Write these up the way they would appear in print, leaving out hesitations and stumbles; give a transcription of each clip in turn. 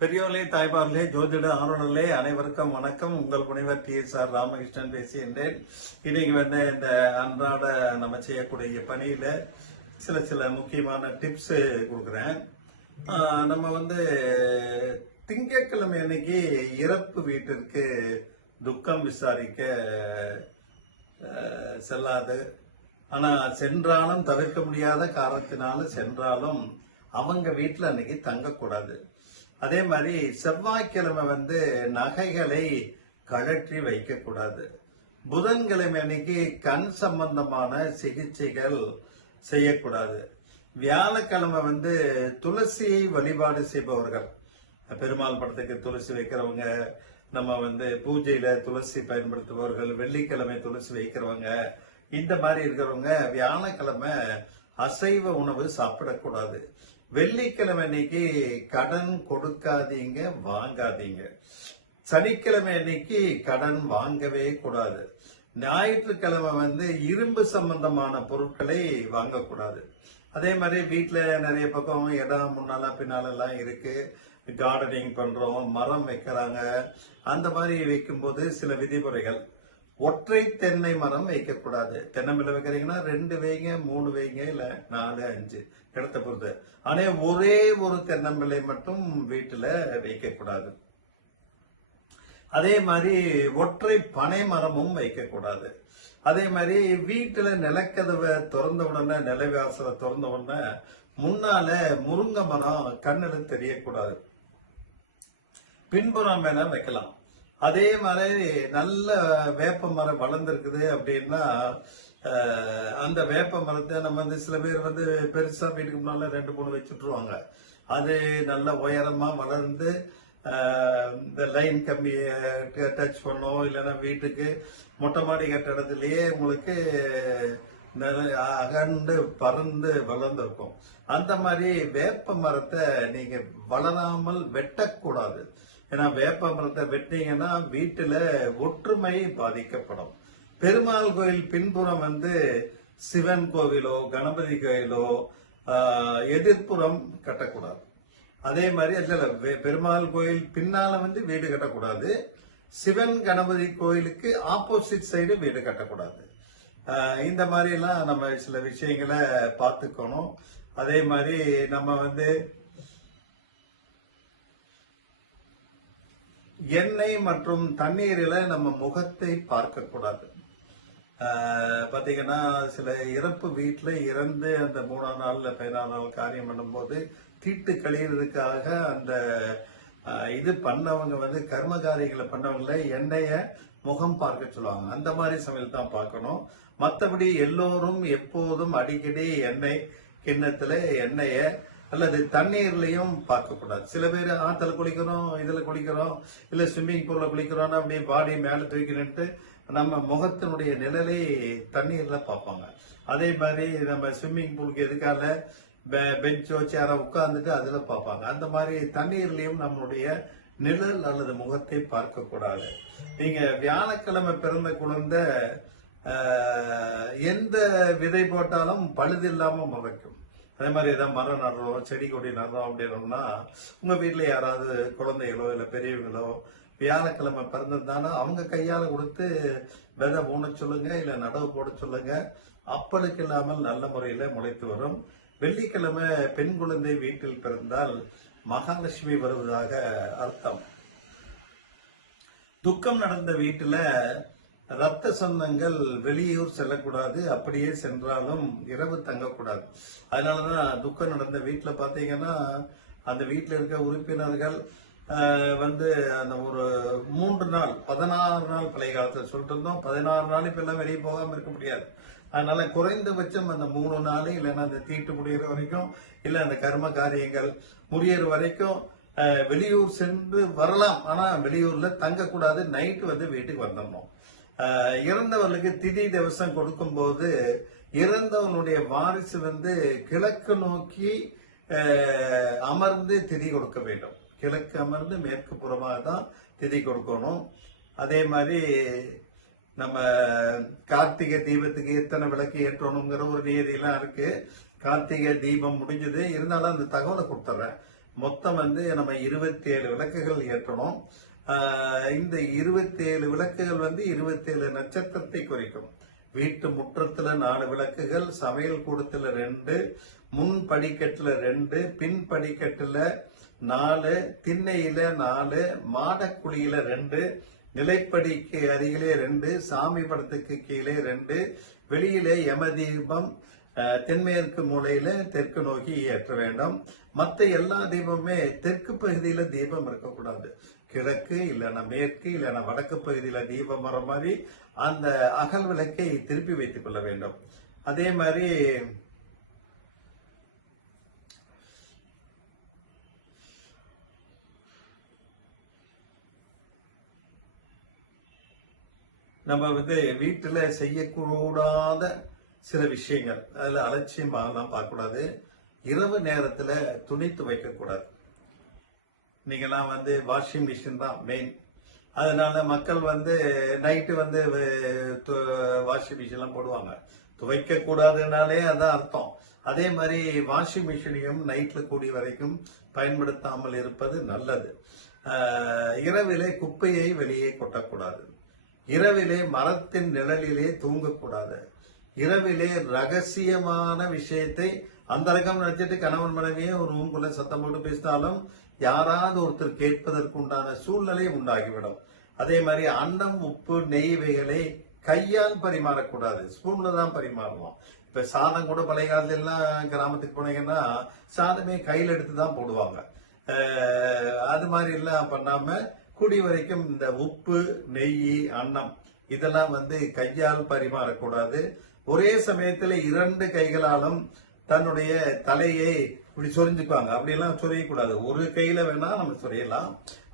பெரியோர்களே, தாய்மார்களே, ஜோதிட ஆர்வலர்களே, அனைவருக்கும் வணக்கம். உங்கள் முனைவர் TSR ராமகிருஷ்ணன் பேசுகின்றேன். இன்னைக்கு இந்த அன்றாட நம்ம செய்யக்கூடிய பணியில சில முக்கியமான டிப்ஸ் கொடுக்குறேன். நம்ம திங்கட்கிழமை அன்னைக்கு இறப்பு வீட்டிற்கு துக்கம் விசாரிக்க செல்லாது. ஆனா சென்றாலும் தவிர்க்க முடியாத காரணத்தினால சென்றாலும் அவங்க வீட்டுல அன்னைக்கு தங்கக்கூடாது. அதே மாதிரி செவ்வாய்க்கிழமை நகைகளை கழற்றி வைக்க கூடாது. புதன்கிழமை அன்னைக்கு கண் சம்பந்தமான சிகிச்சைகள் செய்யக்கூடாது. வியாழக்கிழமை துளசியை வழிபாடு செய்பவர்கள், பெருமாள் படத்துக்கு துளசி வைக்கிறவங்க, நம்ம பூஜையில துளசி பயன்படுத்துபவர்கள், வெள்ளிக்கிழமை துளசி வைக்கிறவங்க, இந்த மாதிரி இருக்கிறவங்க வியாழக்கிழமை அசைவ உணவு சாப்பிடக்கூடாது. வெள்ளிக்கிழமை அன்னைக்கு கடன் கொடுக்காதீங்க, வாங்காதீங்க. சனிக்கிழமை அன்னைக்கு கடன் வாங்கவே கூடாது. ஞாயிற்றுக்கிழமை இரும்பு சம்பந்தமான பொருட்களை வாங்கக்கூடாது. அதே மாதிரி வீட்டுல நிறைய பக்கம் இடம் முன்னால பின்னாலெல்லாம் இருக்கு, கார்டனிங் பண்றோம், மரம் வைக்கிறாங்க. அந்த மாதிரி வைக்கும்போது சில விதிமுறைகள். ஒற்றை தென்னை மரம் வைக்கக்கூடாது. தென்னம்பிள்ளை வைக்கிறீங்கன்னா 2 வைங்க, 3 வைங்க, இல்ல 4, 5 இடத்தை பொறுத்து. ஆனா ஒரே ஒரு தென்னம்பிள்ளை மட்டும் வீட்டுல வைக்கக்கூடாது. அதே மாதிரி ஒற்றை பனை மரமும் வைக்கக்கூடாது. அதே மாதிரி வீட்டுல நிலக்கதவை திறந்த உடனே, நிலவாசலை திறந்த உடனே முன்னால முருங்கை மரம் கண்ணுல தெரியக்கூடாது. பின்புறம் வேணா வைக்கலாம். அதே மாதிரி நல்ல வேப்ப மரம் வளர்ந்துருக்குது அப்படின்னா அந்த வேப்ப மரத்தை நம்ம சில பேர் பெருசா வீட்டுக்கு முன்னால 2-3 வச்சுட்டுருவாங்க. அது நல்ல உயரமா வளர்ந்து இந்த லைன் கம்பியை டச் பண்ணோம், இல்லைன்னா வீட்டுக்கு மொட்டை மாடி கட்டடத்திலேயே உங்களுக்கு அகண்டு பறந்து வளர்ந்துருக்கும். அந்த மாதிரி வேப்ப மரத்தை நீங்க வளராமல் வெட்டக்கூடாது. ஏன்னா வேப்ப மரத்தை வெட்டினீங்கன்னா வீட்டுல ஒற்றுமை பாதிக்கப்படும். பெருமாள் கோயில் பின்புறம் சிவன் கோவிலோ கணபதி கோயிலோ எதிர்ப்புறம் கட்டக்கூடாது. அதே மாதிரி பெருமாள் கோயில் பின்னால வீடு கட்டக்கூடாது. சிவன் கணபதி கோயிலுக்கு ஆப்போசிட் சைடு வீடு கட்டக்கூடாது. இந்த மாதிரி எல்லாம் நம்ம சில விஷயங்களை பார்த்துக்கணும். அதே மாதிரி நம்ம எண்ணெய் மற்றும் தண்ணீரில நம்ம முகத்தை பார்க்க கூடாது. பாத்தீங்கன்னா சில இறப்பு வீட்டுல இறந்து அந்த 3ஆம் நாள்ல 14 நாள் காரியம் பண்ணும்போது தீட்டு கழியறதுக்காக அந்த இது பண்ணவங்க கர்ம காரியங்களை பண்ணவங்கள எண்ணெய முகம் பார்க்க சொல்லுவாங்க. அந்த மாதிரி சமையல் தான் பார்க்கணும். மற்றபடி எல்லோரும் எப்போதும் அடிக்கடி எண்ணெய் கிண்ணத்துல எண்ணெய அல்லது தண்ணீர்லயும் பார்க்க கூடாது. சில பேர் ஆத்துல குளிக்கிறோம், இதுல குளிக்கிறோம், இல்ல ஸ்விம்மிங் பூல்ல குளிக்கிறோம், அப்படியே பாடி மேல தூக்கிட்டு நம்ம முகத்தினுடைய நிழலை தண்ணீர்ல பார்ப்பாங்க. அதே மாதிரி நம்ம ஸ்விம்மிங் பூலுக்கு எதுக்கால பெஞ்சோ சேர உட்கார்ந்துட்டு அதுல பார்ப்பாங்க. அந்த மாதிரி தண்ணீர்லயும் நம்மளுடைய நிழல் அல்லது முகத்தை பார்க்க கூடாது. நீங்க வியாழக்கிழமை பிறந்த குழந்தை எந்த விதை போட்டாலும் பழுதில்லாம முளைக்கும். அதே மாதிரி ஏதாவது மரம் நடுறோம், செடி கொடி நடுறோம் அப்படின்னா உங்க வீட்டுல யாராவது குழந்தைகளோ இல்ல பெரியவங்களோ வியாழக்கிழமை பிறந்திருந்தாலும் அவங்க கையால கொடுத்து விதை ஊன சொல்லுங்க, இல்ல நடவு போட சொல்லுங்க. அப்பளுக்கு இல்லாமல் நல்ல முறையில முளைத்து வரும். வெள்ளிக்கிழமை பெண் குழந்தை வீட்டில் பிறந்தால் மகாலட்சுமி வருவதாக அர்த்தம். துக்கம் நடந்த வீட்டுல ரத்த சொந்தங்கள் வெளியூர் செல்லக்கூடாது. அப்படியே சென்றாலும் இரவு தங்கக்கூடாது. அதனாலதான் துக்கம் நடந்த வீட்டுல பாத்தீங்கன்னா அந்த வீட்டுல இருக்க உறுப்பினர்கள் அந்த ஒரு 3 நாள் 16 நாள் பழைய காலத்துல சொல்லிட்டு இருந்தோம். 16 நாள் இப்ப எல்லாம் வெளியே போகாம இருக்க முடியாது. அதனால குறைந்தபட்சம் அந்த 3 நாள், இல்லைன்னா அந்த தீட்டு முடிகிற வரைக்கும், இல்ல அந்த கர்ம காரியங்கள் முடியற வரைக்கும் வெளியூர் சென்று வரலாம். ஆனா வெளியூர்ல தங்கக்கூடாது. நைட்டு வீட்டுக்கு வந்துடணும். இறந்தவர்களுக்கு திதி திவசம் கொடுக்கும் போது இறந்தவனுடைய வாரிசு கிழக்கு நோக்கி அமர்ந்து திதி கொடுக்க வேண்டும். கிழக்கு அமர்ந்து மேற்கு புறமாக தான் திதி கொடுக்கணும். அதே மாதிரி நம்ம கார்த்திகை தீபத்துக்கு எத்தனை விளக்கு ஏற்றணுங்கிற ஒரு நியதியெல்லாம் இருக்கு. கார்த்திகை தீபம் முடிஞ்சது, இருந்தாலும் அந்த தகவலை கொடுத்துட்றேன். மொத்தம் வந்து நம்ம 27 விளக்குகள் ஏற்றணும். இந்த 27 விளக்குகள் வந்து 27 நட்சத்திரத்தை குறிக்கும். வீட்டு முற்றத்துல 4 விளக்குகள், சமையல் கூடத்துல 2, முன் படிக்கட்டுல 2, பின் படிக்கட்டுல 4, திண்ணையில 4, மாடக்குழியில 2, நிலைப்படிக்கு அருகிலே 2, சாமி படத்துக்கு கீழே 2, வெளியிலே யமதீபம் தென்மேற்கு மூலையில தெற்கு நோக்கி ஏற்ற வேண்டும். மற்ற எல்லா தீபமுமே தெற்கு பகுதியில தீபம் இருக்கக்கூடாது. கிழக்கு இல்லைன்னா மேற்கு இல்லைன்னா வடக்கு பகுதியில தீபம் வர மாதிரி அந்த அகல் விளக்கை திருப்பி வைத்துக் கொள்ள வேண்டும். அதே மாதிரி நம்ம வந்து வீட்டுல செய்யக்கூடாத சில விஷயங்கள், அதுல அலட்சியமாகலாம் பார்க்கக்கூடாது. இரவு நேரத்துல துணி துவைக்க கூடாது. நீங்கெல்லாம் வந்து வாஷிங் மிஷின் தான் மெயின். அதனால மக்கள் வந்து நைட்டு வந்து வாஷிங் மிஷின் எல்லாம் போடுவாங்க. துவைக்க கூடாதுனாலே அதான் அர்த்தம். அதே மாதிரி வாஷிங் மிஷினையும் நைட்ல கூடிய வரைக்கும் பயன்படுத்தாமல் இருப்பது நல்லது. இரவிலே குப்பையை வெளியே கொட்டக்கூடாது. இரவிலே மரத்தின் நிழலிலே தூங்கக்கூடாது. இரவிலே ரகசியமான விஷயத்தை அந்த ரகம் நினைச்சிட்டு கணவன் மனைவியே ஒரு ரூம்குள்ள சத்தம் போட்டு பேசினாலும் யாராவது ஒருத்தர் கேட்பதற்கு உண்டான சூழ்நிலை உண்டாகிவிடும். அதே மாதிரி அன்னம், உப்பு, நெய் இவைகளை கையால் பரிமாறக்கூடாது. ஸ்பூன்ல தான் பரிமாறணும். இப்ப சாதம் கூட பழைய காலத்துல எல்லாம் கிராமத்துக்கு போனீங்கன்னா சாதமே கையில் எடுத்து தான் போடுவாங்க. அது மாதிரி எல்லாம் பண்ணாம கூடிய வரைக்கும் இந்த உப்பு, நெய், அன்னம் இதெல்லாம் வந்து கையால் பரிமாறக்கூடாது. ஒரே சமயத்துல 2 கைகளாலும் தன்னுடைய தலையை இப்படி சொரிஞ்சுக்குவாங்க. அப்படியெல்லாம் சொரியக்கூடாது. ஒரு கையில வேணா நம்ம சொரியலாம்.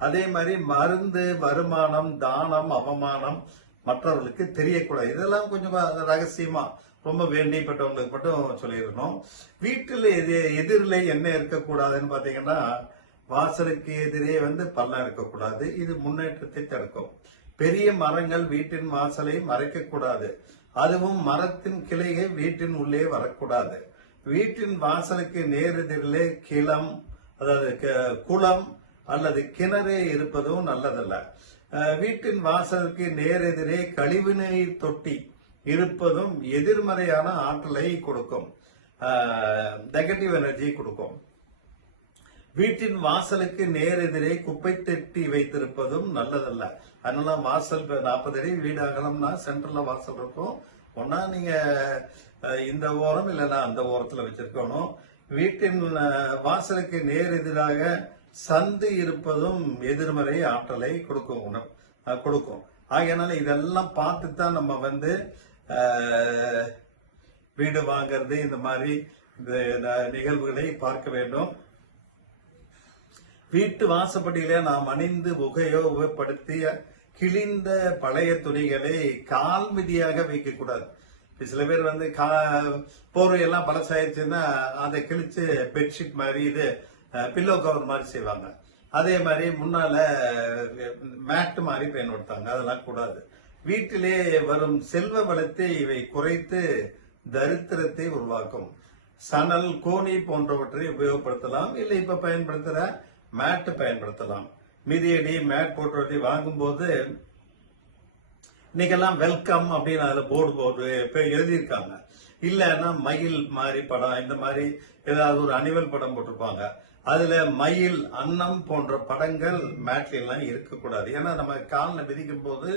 அதே மாதிரி மருந்து, வருமானம், தானம், அவமானம் மற்றவர்களுக்கு தெரியக்கூடாது. இதெல்லாம் கொஞ்சம் ரகசியமா ரொம்ப வேண்டிப்பட்டவங்களுக்கு மட்டும் சொல்லிடணும். வீட்டில் எதிரில் என்ன இருக்கக்கூடாதுன்னு பாத்தீங்கன்னா, வாசலுக்கு எதிரே வந்து பள்ளம் இருக்கக்கூடாது. இது முன்னேற்றத்தை தடுக்கும். பெரிய மரங்கள் வீட்டின் வாசலை மறைக்கக்கூடாது. அதுவும் மரத்தின் கிளையை வீட்டின் உள்ளே வரக்கூடாது. வீட்டின் வாசலுக்கு நேரெதிரிலே கிளம், அதாவது குளம் அல்லது கிணறு இருப்பதும் நல்லதல்ல. வீட்டின் வாசலுக்கு நேரெதிரே கழிவுநீர் தொட்டி இருப்பதும் எதிர்மறையான ஆற்றலை கொடுக்கும், நெகட்டிவ் எனர்ஜி கொடுக்கும். வீட்டின் வாசலுக்கு நேரெதிரே குப்பை தொட்டி வைத்திருப்பதும் நல்லதல்ல. அதனால வாசல் 40 அடி வீடு அகலம்னா சென்டர்ல வாசல் இருக்கும். ஒன்னா நீங்க இந்த ஓரம் இல்லைன்னா அந்த ஓரத்துல வச்சிருக்கணும். வீட்டின் வாசலுக்கு நேர் எதிராக சந்து இருப்பதும் எதிர்மறை ஆற்றலை கொடுக்கும். ஆகையனால இதெல்லாம் பார்த்து தான் நம்ம வந்து வீடு வாங்கிறது, இந்த மாதிரி நிகழ்வுகளை பார்க்க வேண்டும். வீட்டு வாசப்படியில நாம் அணிந்து உபயோகப்படுத்திய கிழிந்த பழைய துணிகளை கால் மிதியாக வைக்கக்கூடாது. சில பேர் வந்து போர்வையெல்லாம் பழசாயிருச்சுன்னா அதை கிழிச்சு பெட்ஷீட் மாதிரி இது பில்லோ கவர் மாதிரி செய்வாங்க. அதே மாதிரி முன்னால மேட் மாதிரி பயன்படுத்தாங்க. அதெல்லாம் கூடாது. வீட்டிலே வரும் செல்வ வளத்தை இவை குறைத்து தரித்திரத்தை உருவாக்கும். சணல், கோணி போன்றவற்றை உபயோகப்படுத்தலாம். இல்லை இப்ப பயன்படுத்துற மேட் பயன்படுத்தலாம். மிதியடி, மேட் போன்றவற்றை வாங்கும்போது இன்னைக்கெல்லாம் வெல்கம் அப்படின்னு அதுல போர்டு எழுதியிருக்காங்க. இல்லைன்னா மயில் மாதிரி படம், இந்த மாதிரி ஏதாவது ஒரு அனிமல் படம் போட்டிருப்பாங்க. அதுல மயில், அன்னம் போன்ற படங்கள் மேட்ல எல்லாம் இருக்கக்கூடாது. ஏன்னா நம்ம காலில் மிதிக்கும் போது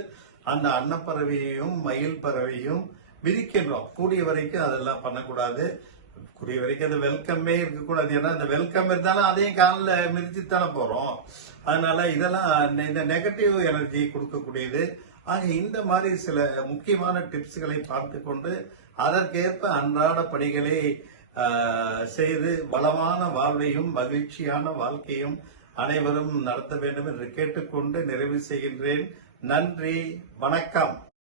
அந்த அன்னப்பறவையையும் மயில் பறவையும் மிதிக்கின்றோம். கூடிய வரைக்கும் அதெல்லாம் பண்ணக்கூடாது. கூடிய வரைக்கும் அது வெல்கமே இருக்கக்கூடாது. ஏன்னா இந்த வெல்கம் இருந்தாலும் அதையும் காலில் மிதிச்சுத்தானே போறோம். அதனால இதெல்லாம் இந்த நெகட்டிவ் எனர்ஜி கொடுக்கக்கூடியது. ஆக இந்த மாதிரி சில முக்கியமான டிப்ஸ்களை பார்த்து கொண்டு அதற்கேற்ப அன்றாட பணிகளை செய்து வளமான வாழ்வையும் மகிழ்ச்சியான வாழ்க்கையும் அனைவரும் நடத்த வேண்டும் என்று கேட்டுக்கொண்டு நிறைவு செய்கின்றேன். நன்றி, வணக்கம்.